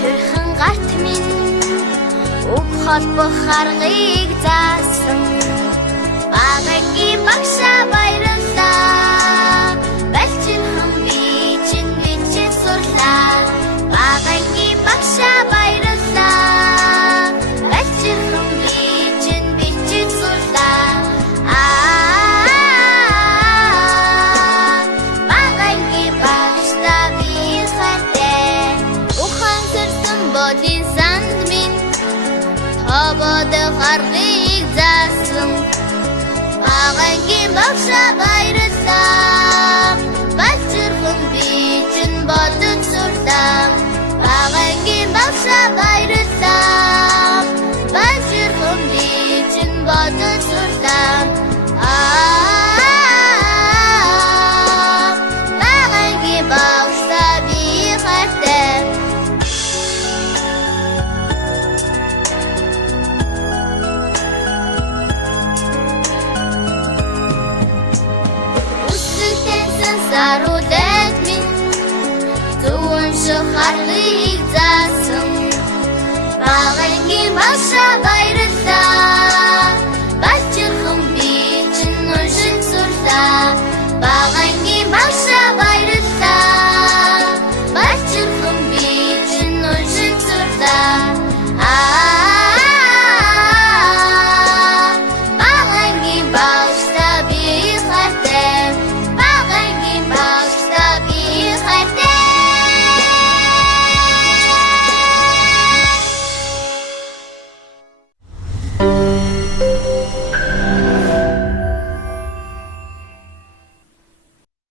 Төрхөн гарт минь уг холбох харгыг заасан багангийн багшаа баярлалаа Балчирхан би чинь бичиг сурлаа багангийн багшаа баярлалаа Балчирхан би чинь бичиг сурлаа багангийн багшаа би хайртай ухан сэрсэн бодин санд минь Хобод харгыг заасан багангийн багшаа баярлалаа Балчирхан би чинь бодож сурлаа багангийн багшаа баярлалаа Балчирхан би чинь бодож сурлаа багангийн багшаа би хайртай Сарудад минь зүүн шахарыг заасан багангийн багшаа баярлалаа